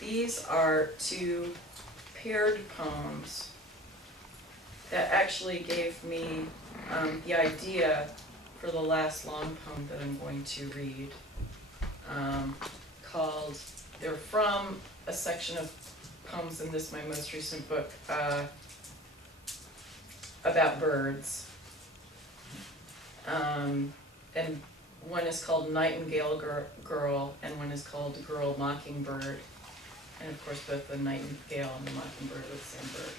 These are two paired poems that actually gave me the idea for the last long poem that I'm going to read, called, they're from a section of poems in this, my most recent book, about birds. And one is called Nightingale Girl, and one is called Girl Mockingbird. And of course, both the nightingale and the mockingbird are the same bird.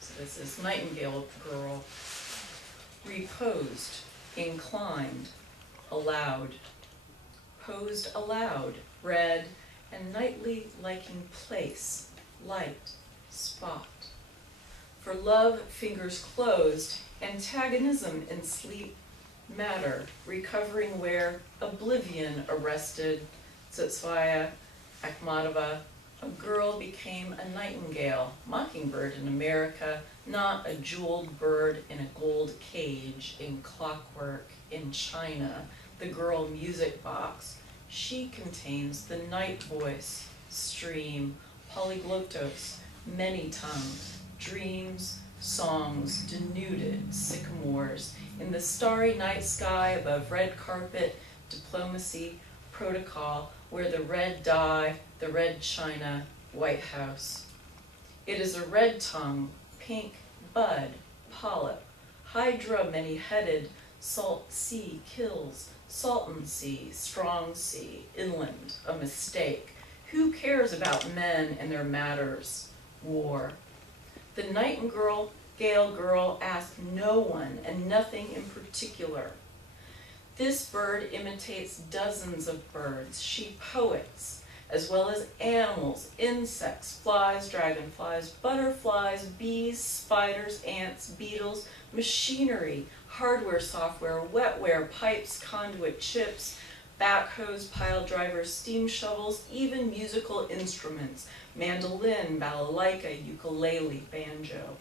So this is Nightingale Girl. Reposed, inclined, aloud. Posed aloud, read, and nightly liking place, light, spot. For love, fingers closed, antagonism in sleep, matter, recovering where oblivion arrested, Tsutsvaya, Akhmatova, a girl became a nightingale, mockingbird in America, not a jeweled bird in a gold cage, in clockwork, in China, the girl music box. She contains the night voice, stream, polyglottos, many-tongued, dreams, songs, denuded, sycamores, in the starry night sky above red carpet, diplomacy, protocol, where the red dye, the red china, White House. It is a red tongue, pink bud, polyp, hydra many-headed, salt sea kills, Salton Sea, strong sea, inland, a mistake. Who cares about men and their matters? War. The nightingale girl asked no one and nothing in particular. This bird imitates dozens of birds. She poets, as well as animals, insects, flies, dragonflies, butterflies, bees, spiders, ants, beetles, machinery, hardware, software, wetware, pipes, conduit, chips, backhoes, pile drivers, steam shovels, even musical instruments, mandolin, balalaika, ukulele, banjo.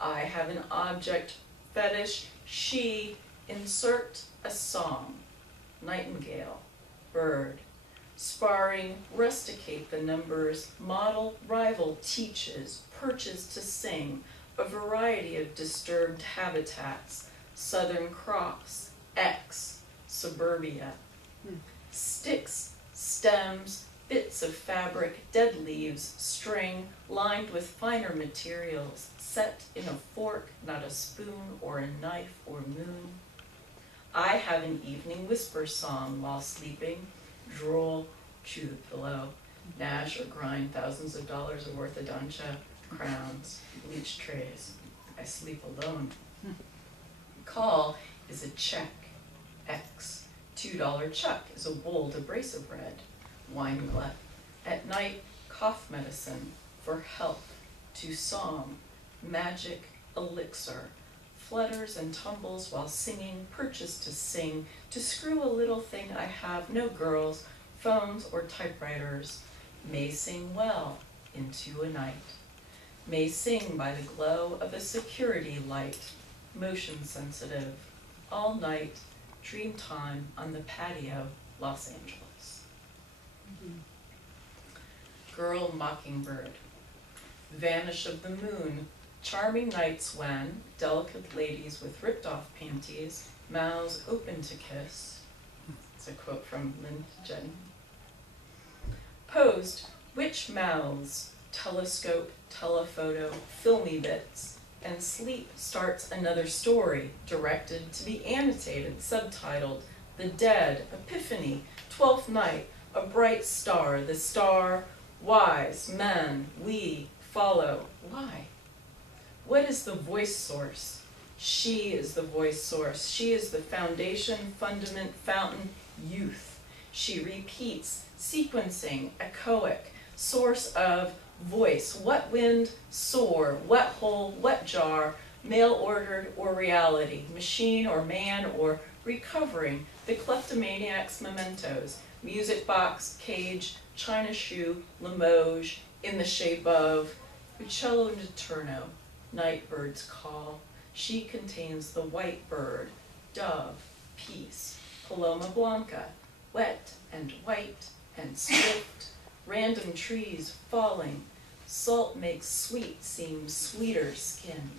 I have an object fetish. She, insert a song, nightingale, bird, sparring, rusticate the numbers, model, rival, teaches, perches to sing, a variety of disturbed habitats, Southern Cross, X, suburbia, sticks, stems, bits of fabric, dead leaves, string, lined with finer materials, set in a fork, not a spoon or a knife or moon. I have an evening whisper song while sleeping, drool, chew the pillow, gnash or grind thousands of dollars of orthodontia, crowns, bleach trays. I sleep alone. Call is a check, X. $2 chuck is a bold abrasive red, wine glut. At night, cough medicine for help, to song, magic elixir, flutters and tumbles while singing, perches to sing, to screw a little thing I have, no girls, phones or typewriters, may sing well into a night, may sing by the glow of a security light, motion sensitive, all night, dream time on the patio, Los Angeles. Girl Mockingbird. Vanish of the moon, charming nights when delicate ladies with ripped off panties, mouths open to kiss. It's a quote from Lynn Jenny. Posed, which mouths, telescope, telephoto, filmy bits, and sleep starts another story, directed to be annotated, subtitled, The Dead, Epiphany, 12th Night, a bright star, the star, wise, men, we, follow. Why? What is the voice source? She is the voice source. She is the foundation, fundament, fountain, youth. She repeats, sequencing, echoic, source of voice, what wind, soar, what hole, what jar, mail-ordered or reality, machine or man or recovering, the kleptomaniac's mementos, music box, cage, china shoe, Limoges, in the shape of, Uccello Notturno, night bird's call. She contains the white bird, dove, peace, Paloma Blanca, wet and white and swift, random trees falling, salt makes sweet seem sweeter skin.